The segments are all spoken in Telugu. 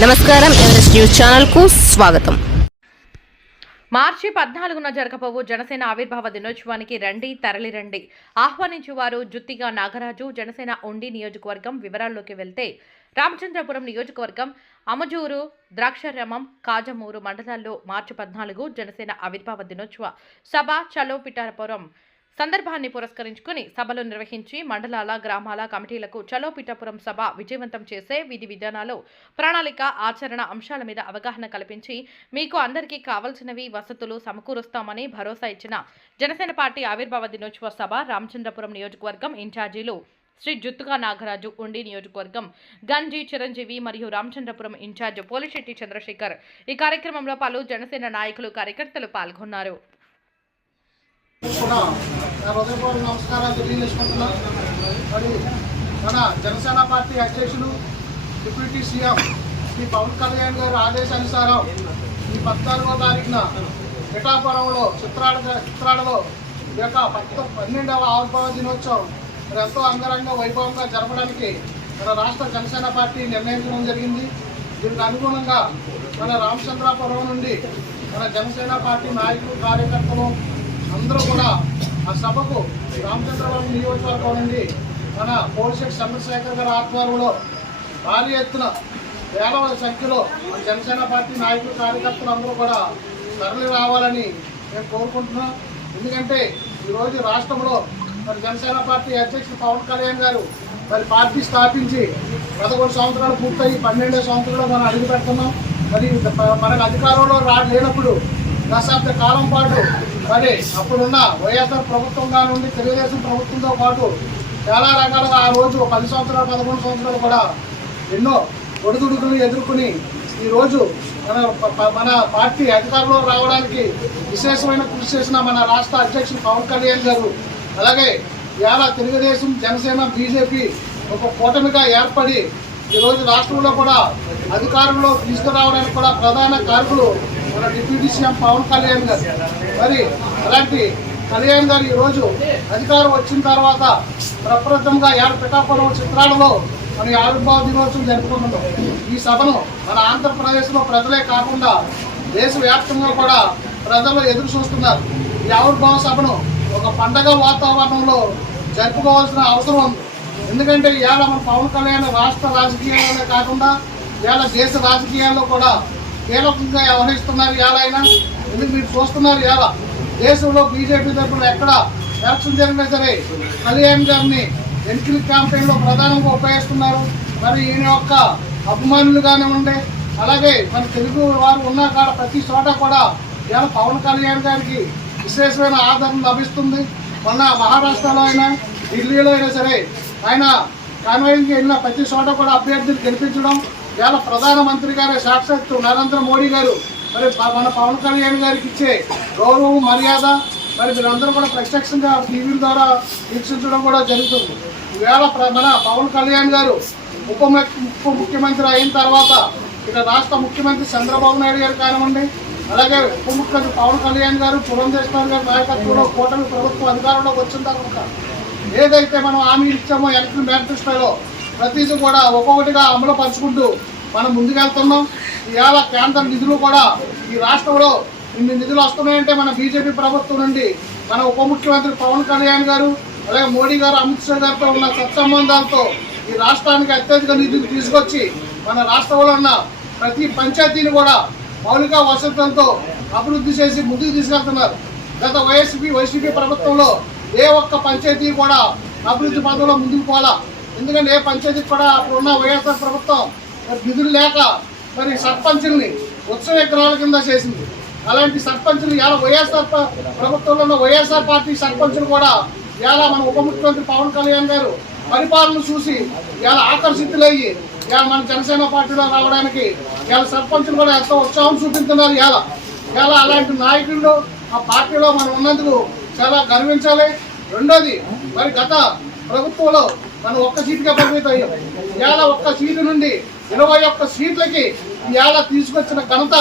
నమస్కారం ఎవరెస్ట్ న్యూస్ ఛానల్కు స్వాగతం. మార్చి పద్నాలుగున జరగబోవు జనసేన ఆవిర్భావ దినోత్సవానికి రండి తరలి రండి. ఆహ్వానించేవారు జుత్తిగా నాగరాజు జనసేన ఉండి నియోజకవర్గం వివరాల్లోకి వెళ్తే రామచంద్రపురం నియోజకవర్గం అమజూరు ద్రాక్షారామం కాజమూరు మండలాల్లో మార్చి పద్నాలుగు జనసేన ఆవిర్భావ దినోత్సవ సభ చలో పిఠారపురం సందర్భాన్ని పురస్కరించుకుని సభలు నిర్వహించి మండలాల గ్రామాల కమిటీలకు చలో పిఠాపురం సభ విజయవంతం చేసే విధి విధానాలు ప్రణాళిక ఆచరణ అంశాల మీద అవగాహన కల్పించి మీకు అందరికీ కావలసినవి వసతులు సమకూరుస్తామని భరోసా ఇచ్చిన జనసేన పార్టీ ఆవిర్భావ దినోత్సవ సభ రామచంద్రపురం నియోజకవర్గం ఇన్ఛార్జీలు శ్రీ జుత్తుగా నాగరాజు ఉండి నియోజకవర్గం గంజి చిరంజీవి మరియు రామచంద్రపురం ఇన్ఛార్జ్ పోలిశెట్టి చంద్రశేఖర్ ఈ కార్యక్రమంలో పలు జనసేన నాయకులు కార్యకర్తలు పాల్గొన్నారు. కూడా నా హృదయపూర్వక నమస్కారాలు తెలియజేసుకుంటున్నాం. మరి మన జనసేన పార్టీ అధ్యక్షులు డిప్యూటీ సీఎం శ్రీ పవన్ కళ్యాణ్ గారి ఆదేశానుసారం ఈ పద్నాలుగో తారీఖున పిఠాపురంలో చిత్రాడ చిత్రాడలో ఈ యొక్క పద్ద పన్నెండవ ఆవిర్భావ దినోత్సవం మరి ఎంతో అంగరంగ వైభవంగా జరపడానికి మన రాష్ట్ర జనసేన పార్టీ నిర్ణయించడం జరిగింది. దీనికి అనుగుణంగా మన రామచంద్రాపురం నుండి మన జనసేన పార్టీ నాయకులు కార్యకర్తలు అందరూ కూడా ఆ సభకు రామచంద్రబాబు నియోజకవర్గం నుండి మన పోలిశెట్టి చంద్రశేఖర్ గారి ఆధ్వర్యంలో భారీ ఎత్తున వేల సంఖ్యలో మన జనసేన పార్టీ నాయకులు కార్యకర్తలు అందరూ కూడా తరలి రావాలని మేము కోరుకుంటున్నాం. ఎందుకంటే ఈరోజు రాష్ట్రంలో మరి జనసేన పార్టీ అధ్యక్షుడు పవన్ కళ్యాణ్ గారు మరి పార్టీ స్థాపించి పదకొండు సంవత్సరాలు పూర్తయి పన్నెండో సంవత్సరంలో మనం అడుగు పెడుతున్నాం మరి మనకు అధికారంలో రా లేనప్పుడు దశాబ్ద కాలం పాటు మరి అప్పుడున్న వైఎస్ఆర్ ప్రభుత్వం కానివ్వండి తెలుగుదేశం ప్రభుత్వంతో పాటు చాలా రకాలుగా ఆ రోజు పది సంవత్సరాలు పదకొండు సంవత్సరాలు కూడా ఎన్నో ఒడిదుడుకులు ఎదుర్కొని ఈరోజు మన మన పార్టీ అధికారంలో రావడానికి విశేషమైన కృషి చేసిన మన రాష్ట్ర అధ్యక్షుడు పవన్ కళ్యాణ్ గారు అలాగే ఇవాళ తెలుగుదేశం జనసేన బీజేపీ ఒక కూటమిగా ఏర్పడి ఈరోజు రాష్ట్రంలో కూడా అధికారంలో తీసుకురావడానికి కూడా ప్రధాన కారకులు మన డిప్యూటీ సీఎం పవన్ కళ్యాణ్ గారు. మరి అలాంటి కళ్యాణ్ గారు ఈరోజు అధికారం వచ్చిన తర్వాత ప్రప్రథంగా ఏడు పిఠాపురం చిత్రాలలో మన ఆవిర్భావ దినోత్సవం జరుపుకుంటున్నాం. ఈ సభను మన ఆంధ్రప్రదేశ్లో ప్రజలే కాకుండా దేశవ్యాప్తంగా కూడా ప్రజలు ఎదురు చూస్తున్నారు. ఈ ఆవిర్భావ సభను ఒక పండగ వాతావరణంలో జరుపుకోవాల్సిన అవసరం ఉంది. ఎందుకంటే ఇవాళ మన పవన్ కళ్యాణ్ రాష్ట్ర రాజకీయాలనే కాకుండా ఇవాళ దేశ రాజకీయాల్లో కూడా కీలకంగా వ్యవహరిస్తున్నారు ఇవాళ అయినా? ఎందుకు మీరు చూస్తున్నారు ఇవాళ? దేశంలో బీజేపీ తరఫున ఎక్కడ ఎలక్షన్ జరిగినా సరే కళ్యాణ్ గారిని ఎన్నికల క్యాంపెయిన్లో ప్రధానంగా ఉపయోగిస్తున్నారు. మరి ఈయన యొక్క అభిమానులు కానివ్వండి అలాగే మన తెలుగు వారు ఉన్న కాడ ప్రతి చోట కూడా ఇవాళ పవన్ కళ్యాణ్ గారికి విశేషమైన ఆదరణ లభిస్తుంది. మొన్న మహారాష్ట్రలో అయినా ఢిల్లీలో అయినా సరే ఆయన కాన్వాయింగ్కి వెళ్ళిన ప్రతి చోట కూడా అభ్యర్థిని గెలిపించడం ఇవాళ ప్రధానమంత్రి గారు సాక్షాత్తు నరేంద్ర మోడీ గారు మరి మన పవన్ కళ్యాణ్ గారికి ఇచ్చే గౌరవం మర్యాద మరి మీరందరూ కూడా ప్రత్యక్షంగా టీవీ ద్వారా వీక్షించడం కూడా జరుగుతుంది. ఈవేళ మన పవన్ కళ్యాణ్ గారు ఉప ఉప ముఖ్యమంత్రి అయిన తర్వాత ఇక రాష్ట్ర ముఖ్యమంత్రి చంద్రబాబు నాయుడు గారు కానివ్వండి అలాగే ఉప ముఖ్యమంత్రి పవన్ కళ్యాణ్ గారు పురంధేశ్వర్ గారి నాయకత్వంలో కూటమి ప్రభుత్వం అధికారంలోకి వచ్చిన తర్వాత ఏదైతే మనం హామీ ఇచ్చామో ఎలక్షన్ మేనిఫెస్టోలో ప్రతిదీ కూడా ఒక్కొక్కటిగా అమలు పరుచుకుంటూ మనం ముందుకెళ్తున్నాం. ఇవాళ కేంద్ర నిధులు కూడా ఈ రాష్ట్రంలో ఇన్ని నిధులు వస్తున్నాయంటే మన బీజేపీ ప్రభుత్వం నుండి మన ఉప ముఖ్యమంత్రి పవన్ కళ్యాణ్ గారు అలాగే మోడీ గారు అమిత్ షా గారితో ఉన్న సత్సంబంధాలతో ఈ రాష్ట్రానికి అత్యధిక నిధులు తీసుకొచ్చి మన రాష్ట్రంలో ఉన్న ప్రతి పంచాయతీని కూడా మౌలిక వసతులతో అభివృద్ధి చేసి ముందుకు తీసుకెళ్తున్నారు. గత వైఎస్పీ వైసీపీ ప్రభుత్వంలో ఏ ఒక్క పంచాయతీ కూడా అభివృద్ధి పదంలో ముందుకు పోలా. ఎందుకంటే ఏ పంచాయతీకి కూడా అప్పుడు ఉన్న వైఎస్ఆర్ ప్రభుత్వం నిధులు లేక మరి సర్పంచుల్ని ఉత్సవ విగ్రహాల కింద చేసింది. అలాంటి సర్పంచులు ఇలా వైఎస్ఆర్ ప్రభుత్వంలో ఉన్న వైఎస్ఆర్ పార్టీ సర్పంచులు కూడా ఇలా మన ఉప ముఖ్యమంత్రి పవన్ కళ్యాణ్ గారు పరిపాలన చూసి ఇలా ఆకర్షితులయ్యి ఇలా మన జనసేన పార్టీలో రావడానికి ఇలా సర్పంచులు కూడా ఎంతో ఉత్సాహం చూపిస్తున్నారు ఇలా ఇలా అలాంటి నాయకులు ఆ పార్టీలో మనం ఉన్నందుకు చాలా గర్వించాలి. రెండోది మరి గత ప్రభుత్వంలో మనం ఒక్క సీటుగా పరిమితం అయ్యాం ఇవాళ ఒక్క సీటు నుండి ఇరవై ఒక్క సీట్లకి ఇవాళ తీసుకొచ్చిన ఘనత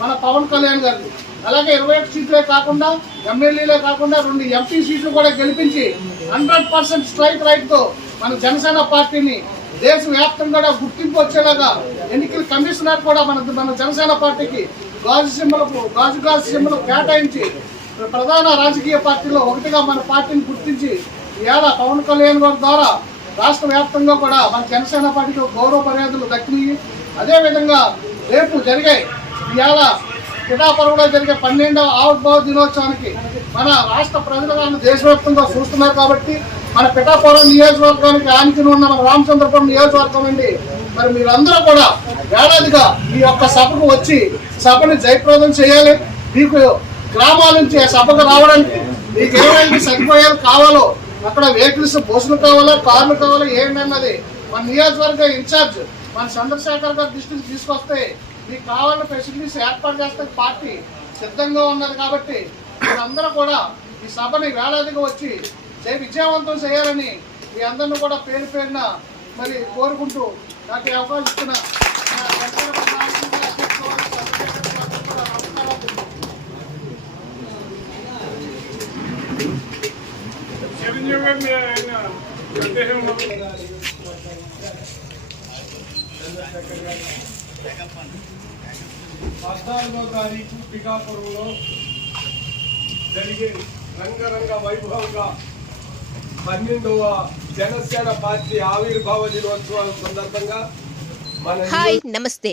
మన పవన్ కళ్యాణ్ గారిది. అలాగే ఇరవై ఒక్క సీట్లే కాకుండా ఎమ్మెల్యేలే కాకుండా రెండు ఎంపీ సీట్లు కూడా గెలిపించి హండ్రెడ్ పర్సెంట్ స్ట్రైక్ రైట్తో మన జనసేన పార్టీని దేశవ్యాప్తంగా గుర్తింపు వచ్చేలాగా ఎన్నికల కమిషనర్ కూడా మన మన జనసేన పార్టీకి గాజు సింహలకు గాజు గాజు సింబలు కేటాయించి ప్రధాన రాజకీయ పార్టీలో ఒకటిగా మన పార్టీని గుర్తించి ఇవాళ పవన్ కళ్యాణ్ గారి ద్వారా రాష్ట్ర వ్యాప్తంగా కూడా మన జనసేన పార్టీలో గౌరవ మర్యాదలు దక్కినాయి. అదేవిధంగా రేపు జరిగే ఇవాళ పిఠాపురంలో జరిగే పన్నెండవ ఆవిర్భావ దినోత్సవానికి మన రాష్ట్ర ప్రజలు కానీ దేశవ్యాప్తంగా చూస్తున్నారు కాబట్టి మన పిఠాపురం నియోజకవర్గానికి ఆనికి ఉన్న మన రామచంద్రపురం నియోజకవర్గం అండి. మరి మీరందరూ కూడా ఏడాదిగా మీ యొక్క సభకు వచ్చి సభని జయప్రదం చేయాలి. మీకు గ్రామాల నుంచి ఆ సభకు రావడానికి మీకు ఏమైనా సదుపాయాలు కావాలో అక్కడ వెహికల్స్ బస్సులు కావాలా కార్లు కావాలా ఏంటన్నది మన నియోజకవర్గ ఇన్ఛార్జ్ మన చంద్రశేఖర్ గారి దృష్టికి తీసుకొస్తే మీకు కావాలని ఫెసిలిటీస్ ఏర్పాటు చేస్తే పార్టీ సిద్ధంగా ఉన్నది కాబట్టి మీరందరూ కూడా ఈ సభని వేలాదిగా వచ్చి జయ విజయవంతం చేయాలని మీ అందరిని కూడా పేరు పేరున మరి కోరుకుంటూ నాకు ఈ అవకాశం ఇచ్చిన Thank you ప్రధాన అధ్యక్షుడు చంద్రశేఖర్ గారికి కూడా నమస్కారాలు చిరంజీవి గారిని ఆయన సందేహం పద్నాలుగో తారీఖు పికాపురంలో జరిగే రంగరంగ వైభవంగా పన్నెండవ జనసేన పార్టీ ఆవిర్భావ దినోత్సవం సందర్భంగా మన హాయ్ నమస్తే.